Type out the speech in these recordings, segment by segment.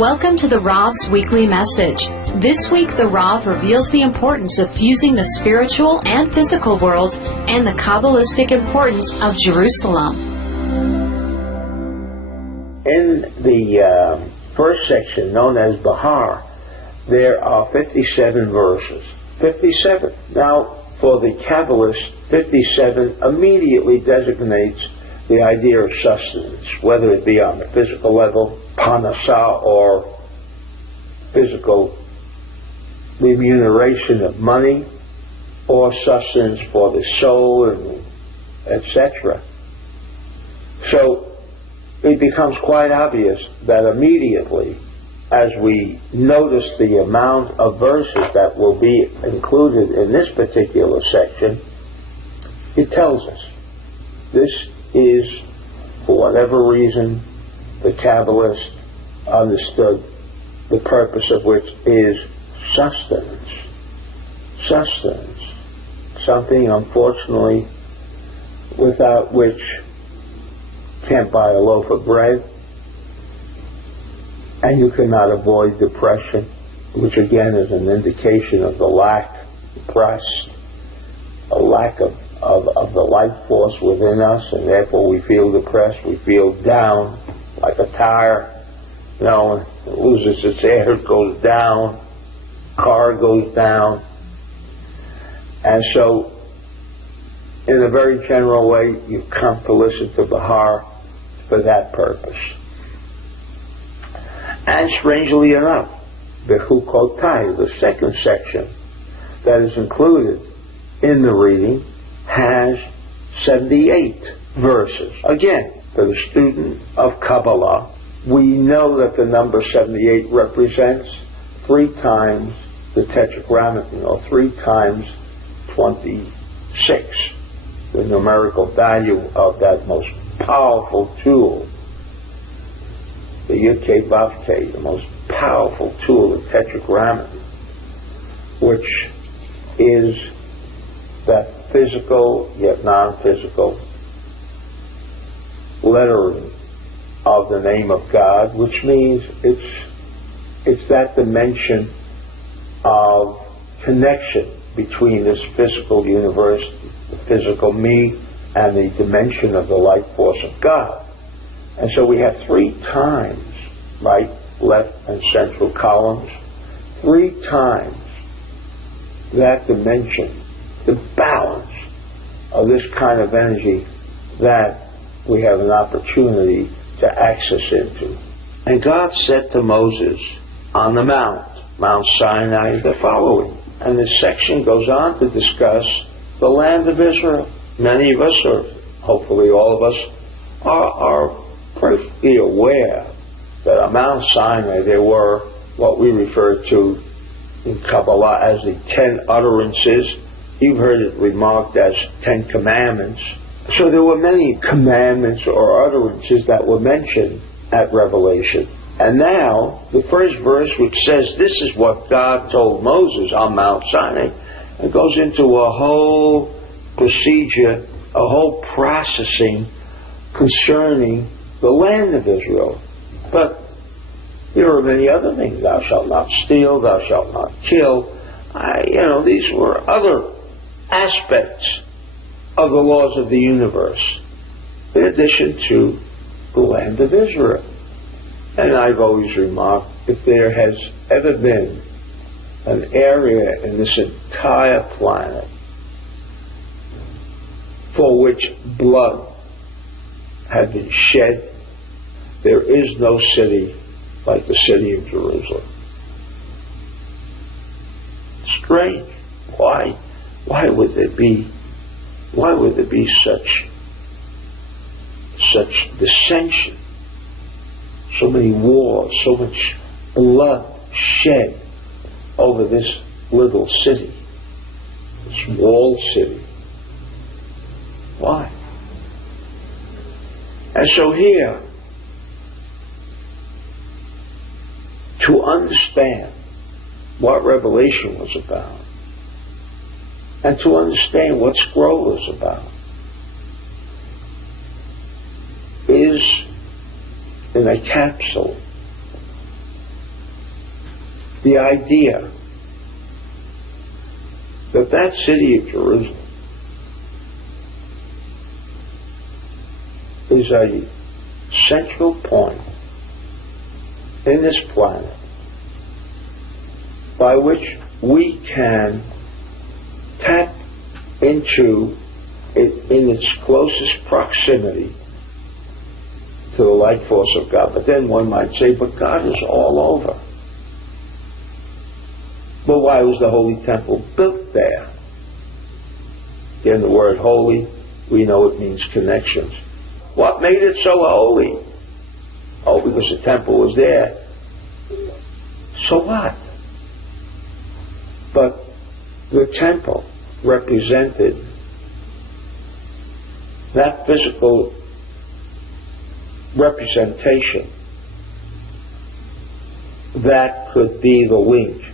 Welcome to the Rav's Weekly Message. This week, the Rav reveals the importance of fusing the spiritual and physical worlds and the Kabbalistic importance of Jerusalem. In the first section, known as Behar, there are 57 verses. 57. Now, for the Kabbalist, 57 immediately designates the idea of sustenance, whether it be on the physical level, panasa, or physical remuneration of money, or sustenance for the soul, and etc. So it becomes quite obvious that immediately, as we notice the amount of verses that will be included in this particular section, it tells us this is, for whatever reason, the Kabbalist understood the purpose of which is sustenance. Sustenance. Something, unfortunately, without which can't buy a loaf of bread, and you cannot avoid depression, which again is an indication of the lack, depressed, a lack of the life force within us, and therefore we feel depressed, we feel down, like a tire, it loses its air, it goes down, car goes down. And so, in a very general way, you come to listen to Behar for that purpose. And strangely enough, Bechukotai, the second section that is included in the reading, has 78 verses. Again, for the student of Kabbalah, we know that the number 78 represents 3 times the tetragrammaton, or 3 times 26, the numerical value of that most powerful tool, the Yud-Kei Vav-Kei, the most powerful tool, the tetragrammaton, which is that physical yet non-physical lettering of the name of God, which means it's that dimension of connection between this physical universe, the physical me, and the dimension of the life force of God. And so we have 3 times, right, left, and central columns, 3 times that dimension, the balance of this kind of energy that we have an opportunity to access into. And God said to Moses on the Mount Sinai, the following. And this section goes on to discuss the land of Israel. Many of us, or hopefully all of us, are perfectly aware that on Mount Sinai there were what we refer to in Kabbalah as the 10 utterances. You've heard it remarked as 10 commandments. So there were many commandments or utterances that were mentioned at Revelation. And now, the first verse, which says this is what God told Moses on Mount Sinai, it goes into a whole procedure, a whole processing concerning the land of Israel. But there are many other things. Thou shalt not steal, thou shalt not kill. These were other aspects of the laws of the universe, in addition to the land of Israel. And I've always remarked, if there has ever been an area in this entire planet for which blood had been shed, there is no city like the city of Jerusalem. Strange. Why? Why would there be such dissension, so many wars, so much blood shed over this little city, this walled city? Why? And so here, to understand what Revelation was about, and to understand what Scroll is about, is in a capsule the idea that that city of Jerusalem is a central point in this planet by which we can tap into it in its closest proximity to the light force of God. But then one might say, but God is all over. But why was the Holy Temple built there? Again, the word holy, we know it means connections. What made it so holy? Oh, because the temple was there. So what? But the temple represented that physical representation that could be the link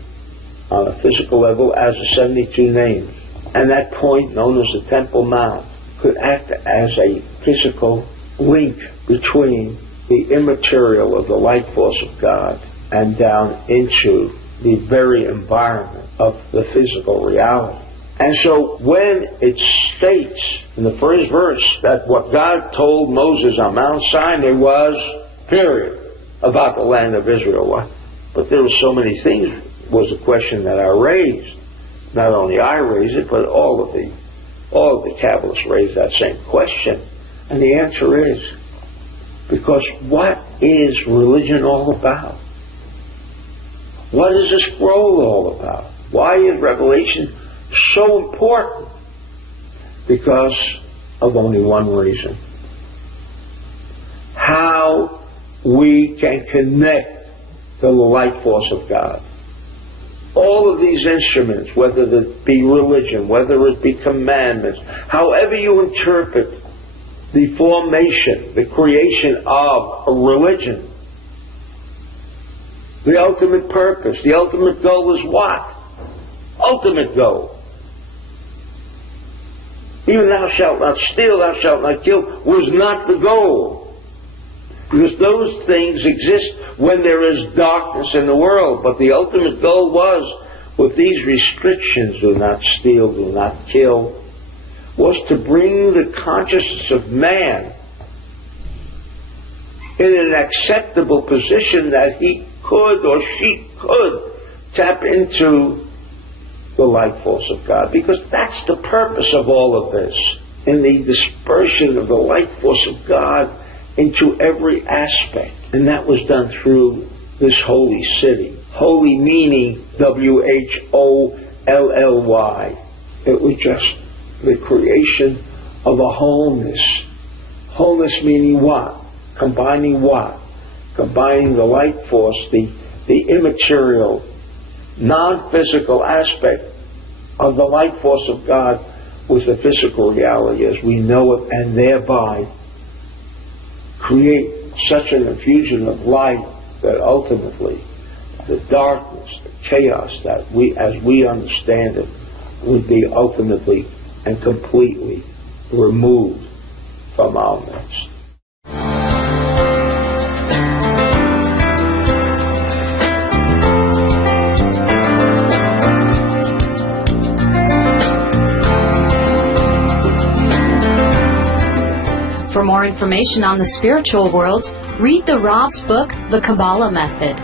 on a physical level as the 72 names. And that point, known as the Temple Mount, could act as a physical link between the immaterial of the light force of God and down into the very environment of the physical reality. And so when it states in the first verse that what God told Moses on Mount Sinai was, period, about the land of Israel. But there were so many things, was the question that I raised. Not only I raised it, but all of the Kabbalists raised that same question. And the answer is, because what is religion all about? What is the scroll all about? Why is Revelation so important? Because of only one reason. How we can connect to the light force of God. All of these instruments, whether it be religion, whether it be commandments, however you interpret the formation, the creation of a religion, the ultimate purpose, the ultimate goal is what? Ultimate goal. Even thou shalt not steal, thou shalt not kill, was not the goal. Because those things exist when there is darkness in the world. But the ultimate goal was, with these restrictions, do not steal, do not kill, was to bring the consciousness of man in an acceptable position that he could or she could tap into the light force of God. Because that's the purpose of all of this. In the dispersion of the light force of God into every aspect. And that was done through this holy city. Holy meaning W-H-O-L-L-Y. It was just the creation of a wholeness. Wholeness meaning what? Combining what? Combining the light force, the immaterial, non-physical aspect of the light force of God with the physical reality as we know it, and thereby create such an infusion of light that ultimately the darkness, the chaos that we, as we understand it, would be ultimately and completely removed from our midst. For more information on the spiritual worlds, read the Rav's book, The Kabbalah Method.